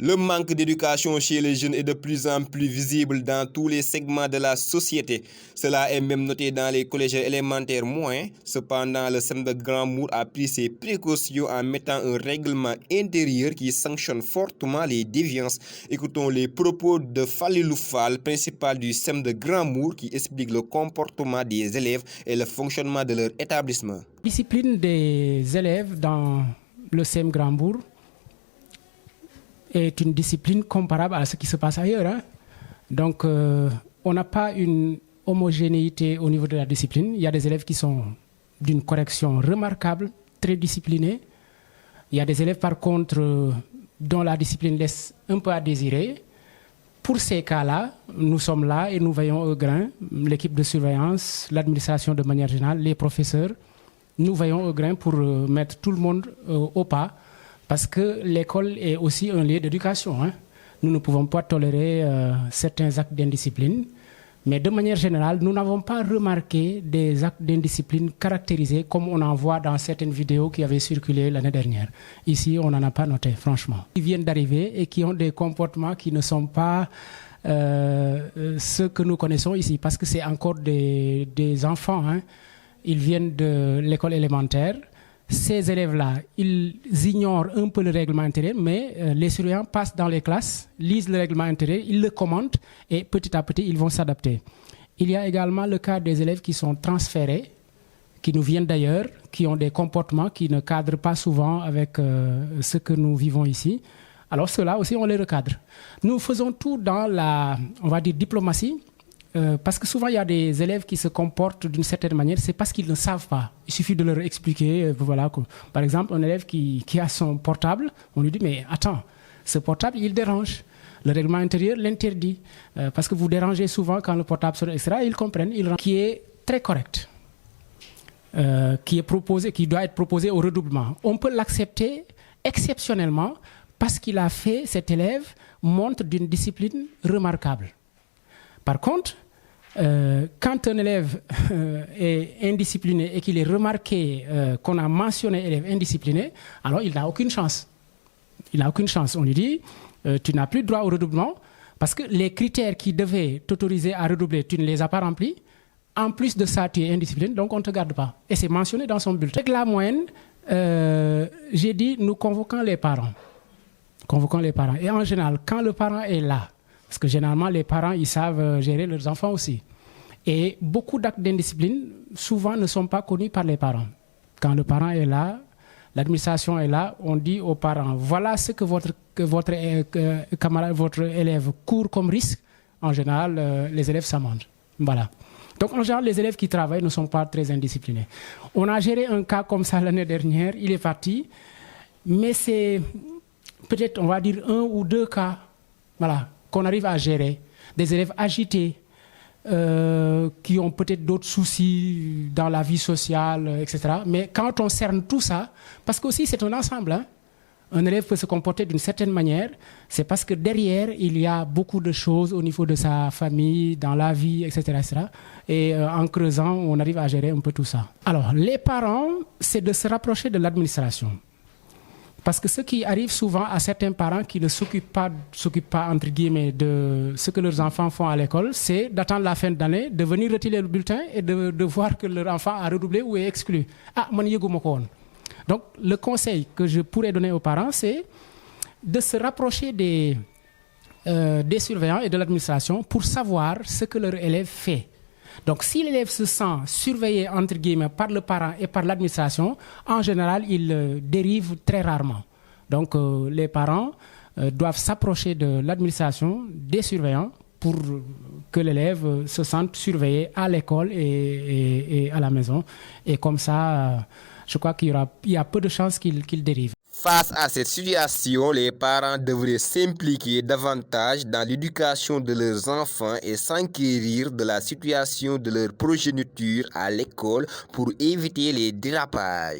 Le manque d'éducation chez les jeunes est de plus en plus visible dans tous les segments de la société. Cela est même noté dans les collèges élémentaires moins. Cependant, le SEM de Grand-Mour a pris ses précautions en mettant un règlement intérieur qui sanctionne fortement les déviances. Écoutons les propos de Falilou Fall, principal du SEM de Grand-Mour, qui explique le comportement des élèves et le fonctionnement de leur établissement. Discipline des élèves dans le SEM Grand-Mour est une discipline comparable à ce qui se passe ailleurs. Hein. Donc, on n'a pas une homogénéité au niveau de la discipline. Il y a des élèves qui sont d'une correction remarquable, très disciplinés. Il y a des élèves, par contre, dont la discipline laisse un peu à désirer. Pour ces cas-là, nous sommes là et nous veillons au grain. L'équipe de surveillance, l'administration de manière générale, les professeurs, nous veillons au grain pour mettre tout le monde au pas. Parce que l'école est aussi un lieu d'éducation. Hein. Nous ne pouvons pas tolérer certains actes d'indiscipline. Mais de manière générale, nous n'avons pas remarqué des actes d'indiscipline caractérisés comme on en voit dans certaines vidéos qui avaient circulé l'année dernière. Ici, on n'en a pas noté, franchement. Ils viennent d'arriver et qui ont des comportements qui ne sont pas ceux que nous connaissons ici. Parce que c'est encore des enfants. Hein. Ils viennent de l'école élémentaire. Ces élèves-là, ils ignorent un peu le règlement intérieur, mais les surveillants passent dans les classes, lisent le règlement intérieur, ils le commentent et petit à petit, ils vont s'adapter. Il y a également le cas des élèves qui sont transférés, qui nous viennent d'ailleurs, qui ont des comportements qui ne cadrent pas souvent avec ce que nous vivons ici. Alors ceux-là aussi, on les recadre. Nous faisons tout dans la, on va dire, diplomatie. Parce que souvent, il y a des élèves qui se comportent d'une certaine manière, c'est parce qu'ils ne savent pas. Il suffit de leur expliquer. Voilà, par exemple, un élève qui a son portable, on lui dit, mais attends, ce portable, il dérange. Le règlement intérieur l'interdit. Parce que vous dérangez souvent quand le portable sort, etc. Ils comprennent. Qui est très correct. Qui est proposé, qui doit être proposé au redoublement. On peut l'accepter exceptionnellement parce qu'il a fait, cet élève, montre d'une discipline remarquable. Par contre, quand un élève est indiscipliné et qu'il est remarqué qu'on a mentionné élève indiscipliné, alors il n'a aucune chance. Il n'a aucune chance. On lui dit, tu n'as plus droit au redoublement parce que les critères qui devaient t'autoriser à redoubler, tu ne les as pas remplis. En plus de ça, tu es indiscipliné, donc on ne te garde pas. Et c'est mentionné dans son bulletin. Avec la moyenne, j'ai dit, nous convoquons les parents. Convoquons les parents. Et en général, quand le parent est là, parce que généralement, les parents, ils savent gérer leurs enfants aussi. Et beaucoup d'actes d'indiscipline, souvent, ne sont pas connus par les parents. Quand le parent est là, l'administration est là, on dit aux parents, voilà ce que votre camarade, votre élève court comme risque. En général, les élèves s'amendent. Voilà. Donc, en général, les élèves qui travaillent ne sont pas très indisciplinés. On a géré un cas comme ça l'année dernière, il est parti. Mais c'est peut-être, on va dire, 1 ou 2 cas. Voilà, qu'on arrive à gérer, des élèves agités, qui ont peut-être d'autres soucis dans la vie sociale, etc. Mais quand on cerne tout ça, parce qu'aussi c'est un ensemble, hein, un élève peut se comporter d'une certaine manière, c'est parce que derrière, il y a beaucoup de choses au niveau de sa famille, dans la vie, etc. etc. Et en creusant, on arrive à gérer un peu tout ça. Alors, les parents, c'est de se rapprocher de l'administration. Parce que ce qui arrive souvent à certains parents qui ne s'occupent pas, entre guillemets, de ce que leurs enfants font à l'école, c'est d'attendre la fin d'année, de venir retirer le bulletin et de voir que leur enfant a redoublé ou est exclu. Ah, man yeguma ko won. Donc, le conseil que je pourrais donner aux parents, c'est de se rapprocher des surveillants et de l'administration pour savoir ce que leur élève fait. Donc, si l'élève se sent surveillé, entre guillemets, par le parent et par l'administration, en général, il dérive très rarement. Donc, les parents doivent s'approcher de l'administration, des surveillants, pour que l'élève se sente surveillé à l'école et à la maison. Et comme ça, je crois qu'il y a peu de chances qu'il dérive. Face à cette situation, les parents devraient s'impliquer davantage dans l'éducation de leurs enfants et s'enquérir de la situation de leur progéniture à l'école pour éviter les dérapages.